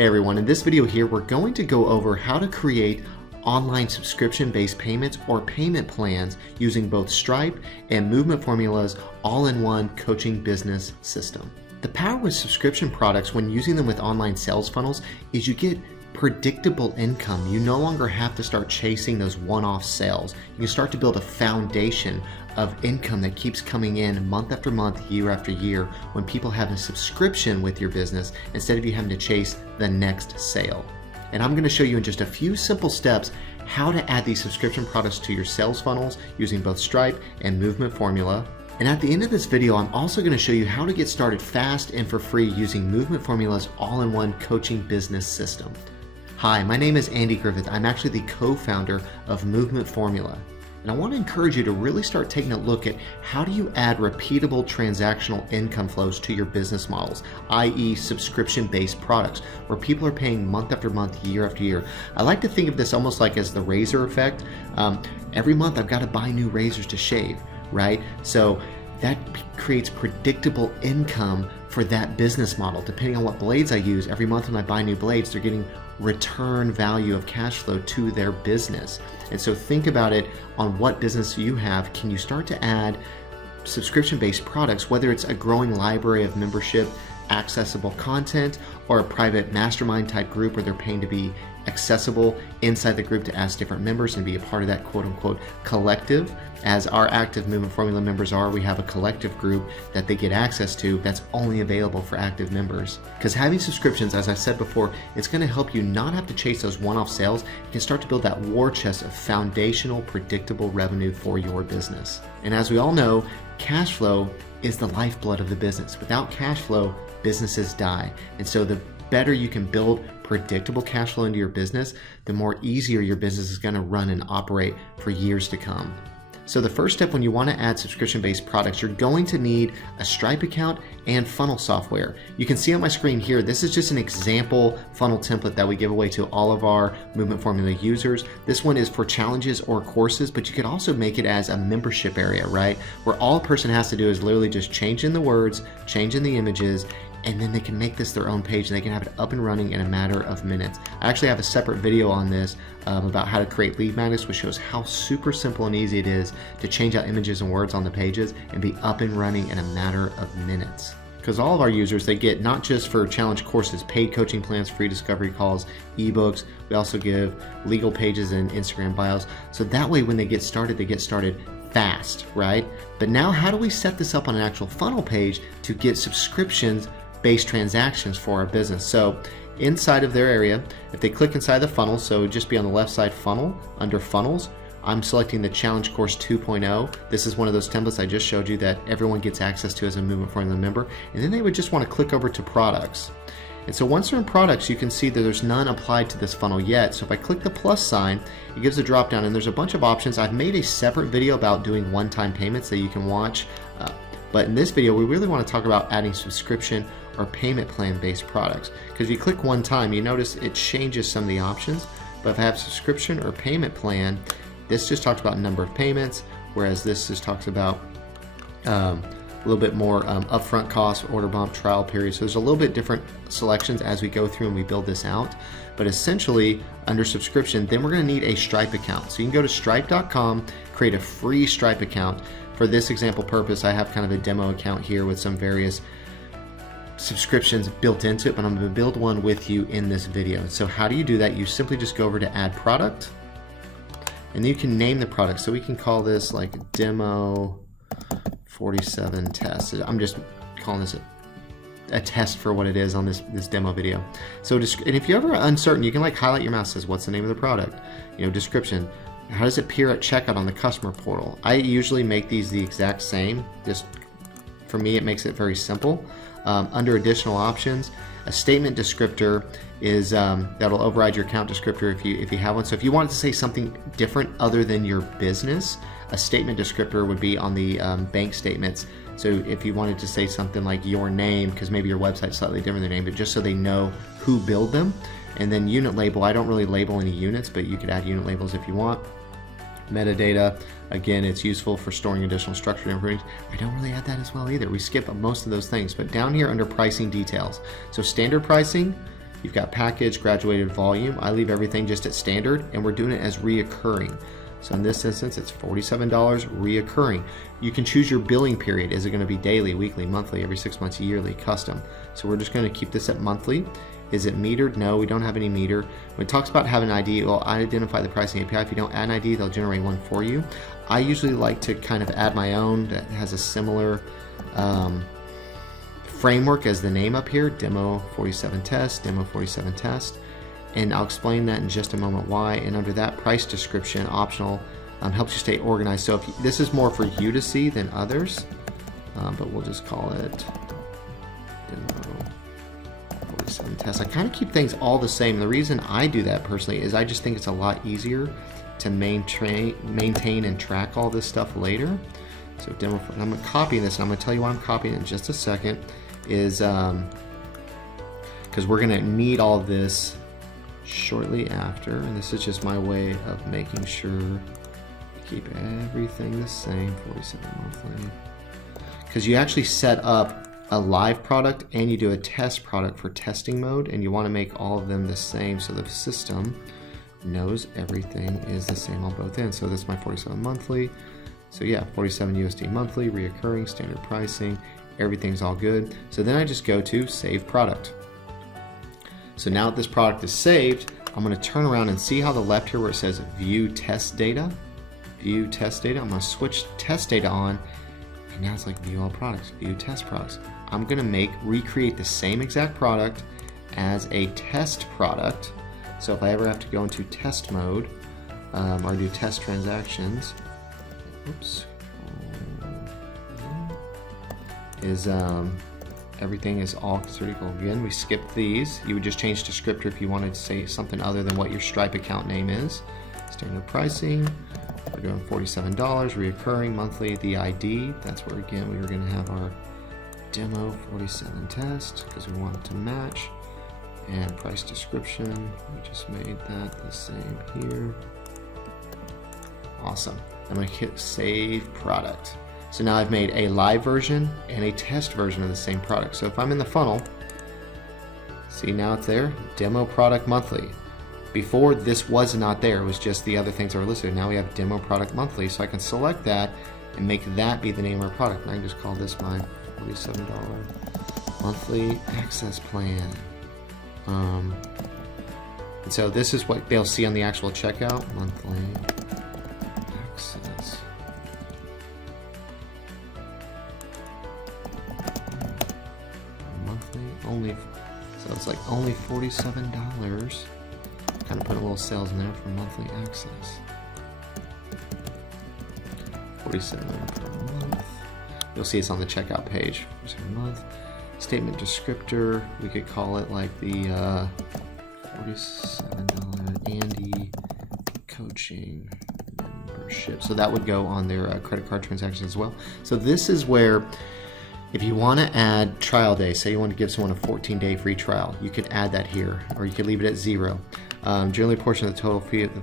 Hey everyone, in this video here we're going to go over how to create online subscription-based payments or payment plans using both Stripe and movement formulas all-in-one coaching business system. The power with subscription products when using them with online sales funnels is you get predictable income. You no longer have to start chasing those one-off sales. You can start to build a foundation of income that keeps coming in month after month, year after year, when people have a subscription with your business instead of you having to chase the next sale. And I'm going to show you in just a few simple steps how to add these subscription products to your sales funnels using both Stripe and movement formula. And at the end of this video, I'm also going to show you how to get started fast and for free using movement formula's all-in-one coaching business system. Hi, my name is Andy Griffith. I'm actually the co-founder of Movement Formula. And I want to encourage you to really start taking a look at how do you add repeatable transactional income flows to your business models, i.e. subscription-based products where people are paying month after month, year after year. I like to think of this almost like as the razor effect. Every month I've got to buy new razors to shave, right? So that creates predictable income for that business model. Depending on what blades I use, every month when I buy new blades, they're getting return value of cash flow to their business. And so think about it on what business you have. Can you start to add subscription-based products, whether it's a growing library of membership, accessible content, or a private mastermind type group where they're paying to be accessible inside the group to ask different members and be a part of that quote unquote collective. As our active movement formula members are, we have a collective group that they get access to that's only available for active members. Because having subscriptions, as I said before, it's going to help you not have to chase those one-off sales. You can start to build that war chest of foundational, predictable revenue for your business. And as we all know, cash flow is the lifeblood of the business. Without cash flow, businesses die. And so the better you can build predictable cash flow into your business, the more easier your business is going to run and operate for years to come. So the first step when you want to add subscription-based products, you're going to need a Stripe account and funnel software. You can see on my screen here, this is just an example funnel template that we give away to all of our movement formula users. This one is for challenges or courses, but you could also make it as a membership area, right? Where all a person has to do is literally just change in the words, change in the images, and then they can make this their own page and they can have it up and running in a matter of minutes. I actually have a separate video on this about how to create lead magnets, which shows how super simple and easy it is to change out images and words on the pages and be up and running in a matter of minutes. Because all of our users, they get not just for challenge courses, paid coaching plans, free discovery calls, ebooks. We also give legal pages and Instagram bios. So that way when they get started fast, right? But now how do we set this up on an actual funnel page to get subscriptions-based transactions for our business? So inside of their area, if they click inside the funnel, so just be on the left side funnel, under funnels, I'm selecting the Challenge Course 2.0. This is one of those templates I just showed you that everyone gets access to as a movement formula member. And then they would just want to click over to products. And so once they're in products, you can see that there's none applied to this funnel yet. So if I click the plus sign, it gives a drop down and there's a bunch of options. I've made a separate video about doing one-time payments that you can watch. But in this video, we really want to talk about adding subscription or payment plan based products. Because if you click one time, you notice it changes some of the options. But if I have subscription or payment plan, this just talks about number of payments, whereas this just talks about a little bit more upfront costs, order bump, trial period. So there's a little bit different selections as we go through and we build this out. But essentially, under subscription, then we're going to need a Stripe account. So you can go to stripe.com, create a free Stripe account. For this example purpose, I have kind of a demo account here with some various subscriptions built into it, but I'm going to build one with you in this video. So how do you do that? You simply just go over to add product, and you can name the product. So we can call this like demo 47 test. I'm just calling this a test for what it is on this demo video. So and if you're ever uncertain, you can like highlight your mouse, says what's the name of the product, description. How does it appear at checkout on the customer portal? I usually make these the exact same. Just for me, it makes it very simple. Under additional options, a statement descriptor is that'll override your account descriptor if you have one. So if you wanted to say something different other than your business, a statement descriptor would be on the bank statements. So if you wanted to say something like your name, because maybe your website's slightly different than your name, but just so they know who billed them. And then unit label, I don't really label any units, but you could add unit labels if you want. Metadata, again, it's useful for storing additional structured information. I don't really add that as well either. We skip most of those things, but down here under pricing details. So standard pricing, You've got package, graduated volume. I leave everything just at standard, and we're doing it as reoccurring. So in this instance, it's $47 reoccurring. You can choose your billing period. Is it going to be daily, weekly, monthly, every 6 months, yearly, custom? So we're just going to keep this at monthly. Is it metered? No, we don't have any meter. When it talks about having an ID, well, identify the pricing API. If you don't add an ID, they'll generate one for you. I usually like to kind of add my own that has a similar framework as the name up here, Demo 47 Test, Demo 47 Test. And I'll explain that in just a moment why. And under that, price description, optional, helps you stay organized. So if this is more for you to see than others, but we'll just call it Demo 47 Test. I kind of keep things all the same. The reason I do that personally is I just think it's a lot easier to maintain and track all this stuff later. So demo, and I'm copying this, and I'm going to tell you why I'm copying it in just a second, is because we're going to need all of this shortly after, and this is just my way of making sure we keep everything the same, 47 monthly. Because you actually set up a live product and you do a test product for testing mode, and you want to make all of them the same so the system knows everything is the same on both ends. So this is my 47 monthly. So yeah, 47 USD monthly, reoccurring, standard pricing, everything's all good. So then I just go to save product. So now that this product is saved, I'm going to turn around and see how the left here where it says view test data, view test data. I'm going to switch test data on, and now it's like view all products, view test products. I'm going to recreate the same exact product as a test product. So if I ever have to go into test mode or do test transactions, oops, everything is all considered equal. Again, we skipped these. You would just change descriptor if you wanted to say something other than what your Stripe account name is. Standard pricing, we're doing $47, reoccurring, monthly, the ID. That's where, again, we were going to have our demo 47 test because we want it to match. And price description, we just made that the same here. Awesome. I'm going to hit save product. So now I've made a live version and a test version of the same product. So if I'm in the funnel, see now it's there, demo product monthly. Before this was not there, it was just the other things that were listed. Now we have demo product monthly, so I can select that and make that be the name of our product. And I can just call this my $47 monthly access plan. And so this is what they'll see on the actual checkout, monthly access. Monthly only, so it's like only $47. Kind of put a little sales in there for monthly access. 47 per month. You'll see it's on the checkout page. 47 a month. Statement descriptor, we could call it like the $47 Andy coaching membership. So that would go on their credit card transactions as well. So this is where, if you want to add trial days, say you want to give someone a 14-day free trial, you could add that here, or you could leave it at 0. Generally, a portion of the total fee of the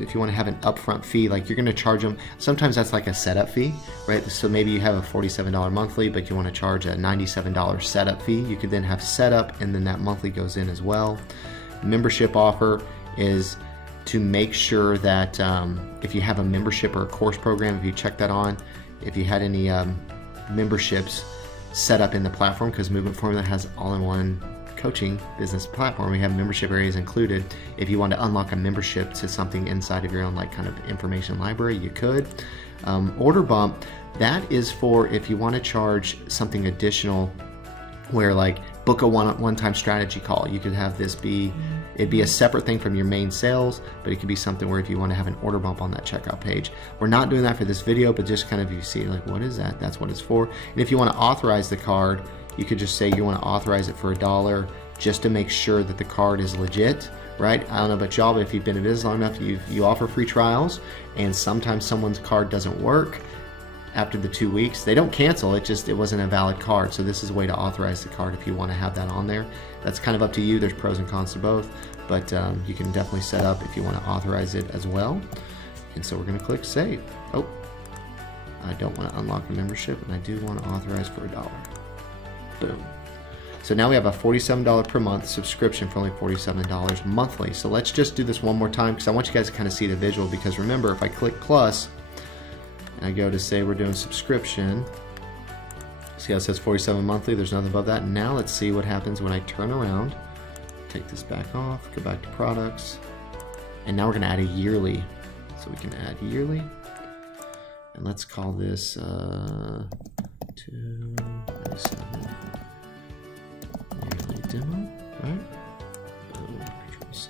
if you want to have an upfront fee, like you're going to charge them, sometimes that's like a setup fee, right? So maybe you have a $47 monthly, but you want to charge a $97 setup fee. You could then have setup, and then that monthly goes in as well. Membership offer is to make sure that if you have a membership or a course program, if you check that on, if you had any memberships set up in the platform, because Movement Formula has all-in-one coaching business platform. We have membership areas included. If you want to unlock a membership to something inside of your own like kind of information library, you could. Order bump, that is for if you want to charge something additional, where like book a one-time strategy call. You could have this be, it'd be a separate thing from your main sales, but it could be something where if you want to have an order bump on that checkout page. We're not doing that for this video, but just kind of you see like, what is that? That's what it's for. And if you want to authorize the card, you could just say you want to authorize it for $1 just to make sure that the card is legit, right? I don't know about y'all, but if you've been in business long enough, you offer free trials, and sometimes someone's card doesn't work after the 2 weeks. They don't cancel, it wasn't a valid card. So this is a way to authorize the card if you want to have that on there. That's kind of up to you. There's pros and cons to both, but you can definitely set up if you want to authorize it as well. And so we're going to click save. Oh, I don't want to unlock a membership, and I do want to authorize for $1. Boom. So now we have a $47 per month subscription for only $47 monthly. So let's just do this one more time because I want you guys to kind of see the visual, because remember, if I click plus and I go to say we're doing subscription, see how it says 47 monthly, there's nothing above that. Now let's see what happens when I turn around, take this back off, go back to products, and now we're going to add a yearly. So we can add yearly, and let's call this 297 yearly demo, right? Control C,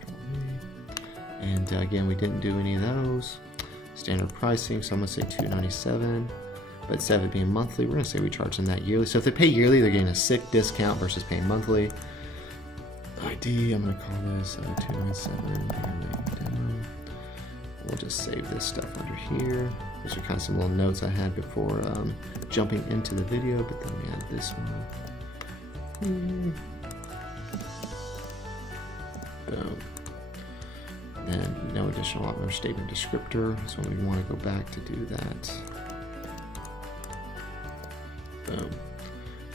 Control V. And again, we didn't do any of those. Standard pricing, so I'm going to say $297. But instead of it being monthly, we're going to say we charge them that yearly. So if they pay yearly, they're getting a sick discount versus paying monthly. ID, I'm going to call this 297 yearly demo. We'll just save this stuff under here. Those are kind of some little notes I had before jumping into the video, but then we add this one. Boom. Then no additional optional statement descriptor, so we want to go back to do that. Boom.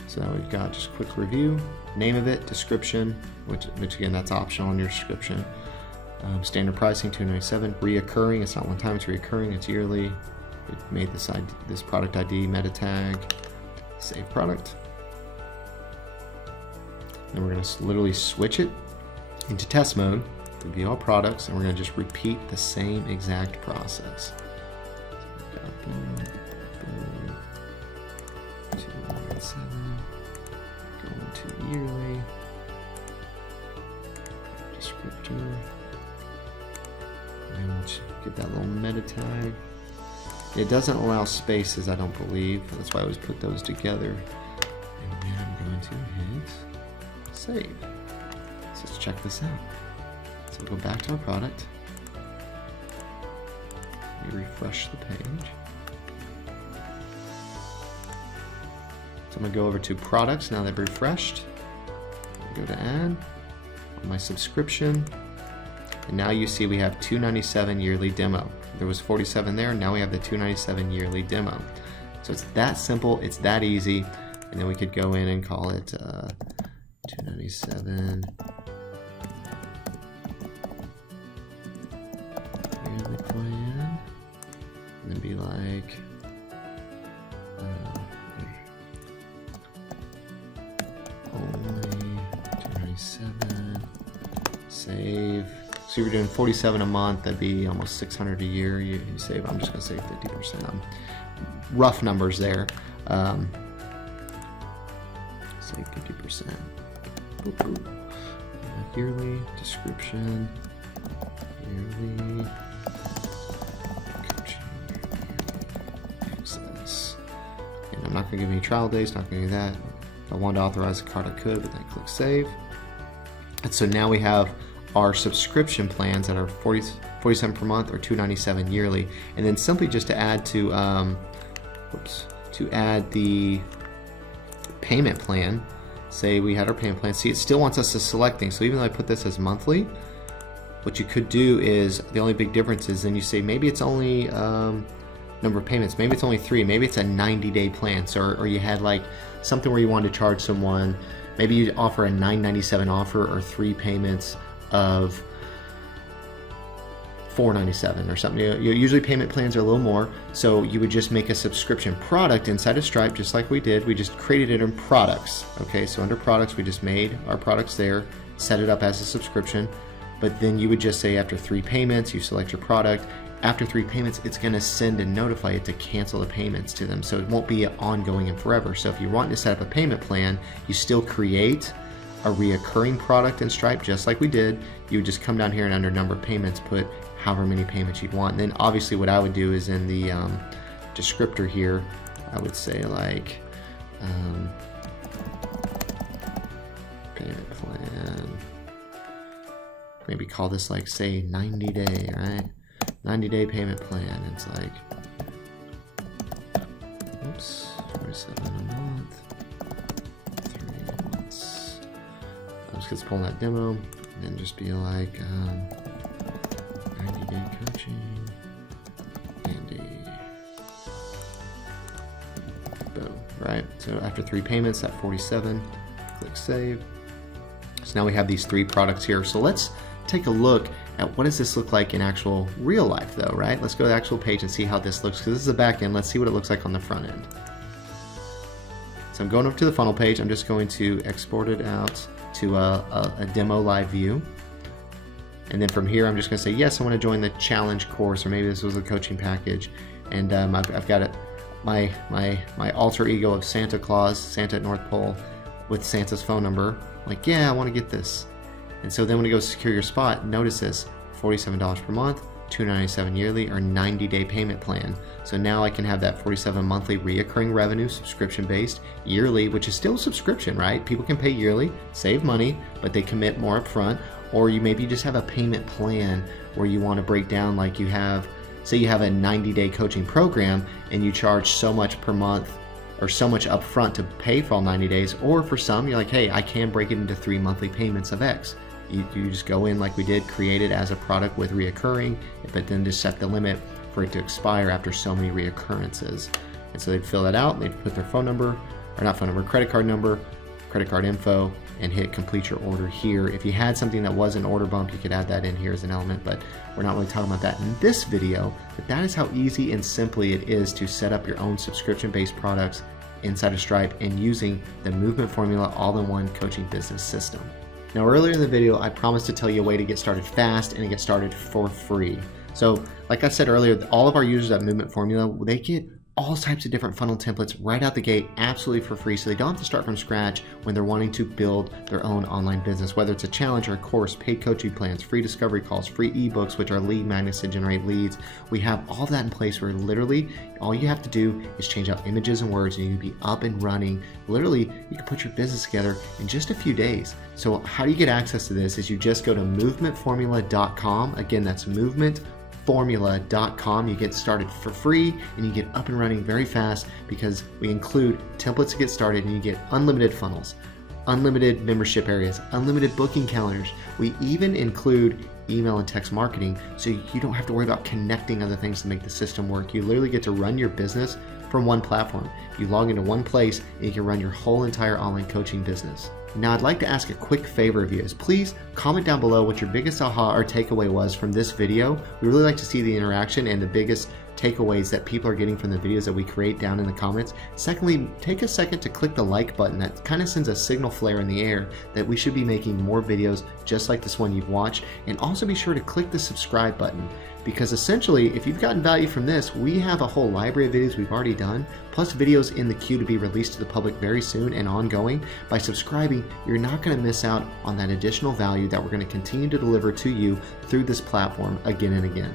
So now we've got just quick review, name of it, description, which again, that's optional in your description. Standard pricing, $297. Reoccurring, it's not one time, it's reoccurring, it's yearly. We made this product ID, meta tag, save product. And we're going to literally switch it into test mode, review all products, and we're going to just repeat the same exact process. So boom, boom, 297, going to yearly, descriptor, and we'll get that little meta tag. It doesn't allow spaces, I don't believe. That's why I always put those together. And then I'm going to hit save. So let's check this out. So we'll go back to our product. We refresh the page. So I'm going to go over to products now they've refreshed. Go to add on my subscription. And now you see we have $297 yearly demo. There was 47 there, now we have the $297 yearly demo. So it's that simple, it's that easy, and then we could go in and call it $297 yearly plan, and then be like only $297, save. So you're doing 47 a month, that'd be almost 600 a year you save. I'm just gonna say 50%. Rough numbers there. Say 50%. Boop, boop. Yearly, description, yearly, coaching, access. And I'm not gonna give any trial days, not gonna do that. If I wanted to authorize a card, I could, but then click save. And so now we have our subscription plans that are 47 per month or $297 yearly, and then simply just to add to add the payment plan. Say we had our payment plan. See, it still wants us to select things. So even though I put this as monthly, what you could do is, the only big difference is then you say maybe it's only number of payments, maybe it's only 3, maybe it's a 90-day plan. So or you had like something where you wanted to charge someone, maybe you offer a $997 offer or 3 payments of $497 or something. Usually payment plans are a little more, so you would just make a subscription product inside of Stripe, just like we did. We just created it in products. Okay, so under products, we just made our products there, set it up as a subscription, but then you would just say after 3 payments, you select your product. After 3 payments, it's going to send and notify it to cancel the payments to them, so it won't be ongoing and forever. So if you want to set up a payment plan, you still create a reoccurring product in Stripe, just like we did. You would just come down here and under number of payments, put however many payments you'd want. And then obviously what I would do is in the descriptor here, I would say like payment plan, maybe call this like say 90-day, right? 90-day payment plan. It's like, oops, 47 a month, 3 months. I'm just pulling that demo, and then just be like 90-day coaching, and boom, right? So after 3 payments, that 47 Click save. So now we have these 3 products here. So let's take a look at what does this look like in actual real life though, right? Let's go to the actual page and see how this looks, because this is the back end. Let's see what it looks like on the front end. So I'm going over to the funnel page. I'm just going to export it out to a demo live view. And then from here, I'm just going to say, yes, I want to join the challenge course, or maybe this was a coaching package. And I've got it, my alter ego of Santa Claus, Santa at North Pole, with Santa's phone number. Like, yeah, I want to get this. And so then when you go secure your spot, notice this, $47 per month, $297 yearly, or 90-day payment plan. So now I can have that 47 monthly reoccurring revenue, subscription-based, yearly, which is still subscription, right? People can pay yearly, save money, but they commit more upfront. Or you maybe just have a payment plan where you want to break down, like you have, say you have a 90-day coaching program and you charge so much per month or so much upfront to pay for all 90 days. Or for some, you're like, hey, I can break it into 3 monthly payments of X. You just go in like we did, create it as a product with reoccurring, but then just set the limit for it to expire after so many reoccurrences. And so they'd fill that out, they'd put their phone number, or not phone number, credit card number, credit card info, and hit complete your order here. If you had something that was an order bump, you could add that in here as an element, but we're not really talking about that in this video. But that is how easy and simply it is to set up your own subscription-based products inside of Stripe and using the Movement Formula all-in-one coaching business system. Now, earlier in the video, I promised to tell you a way to get started fast and to get started for free. So like I said earlier, all of our users at Movement Formula, they get all types of different funnel templates right out the gate, absolutely for free, so they don't have to start from scratch when they're wanting to build their own online business, whether it's a challenge or a course, paid coaching plans, free discovery calls, free ebooks, which are lead magnets to generate leads. We have all that in place where literally all you have to do is change out images and words and you can be up and running. Literally, you can put your business together in just a few days. So how do you get access to this is you just go to movementformula.com. Again, that's movementformula.com. You get started for free and you get up and running very fast because we include templates to get started and you get unlimited funnels, unlimited membership areas, unlimited booking calendars. We even include email and text marketing so you don't have to worry about connecting other things to make the system work. You literally get to run your business from one platform. You log into one place and you can run your whole entire online coaching business. Now, I'd like to ask a quick favor of you is please comment down below what your biggest aha or takeaway was from this video. We really like to see the interaction and the biggest takeaways that people are getting from the videos that we create down in the comments. Secondly, take a second to click the like button. That kind of sends a signal flare in the air that we should be making more videos just like this one you've watched. And also be sure to click the subscribe button, because essentially if you've gotten value from this, we have a whole library of videos we've already done, plus videos in the queue to be released to the public very soon and ongoing. By subscribing, you're not going to miss out on that additional value that we're going to continue to deliver to you through this platform again and again.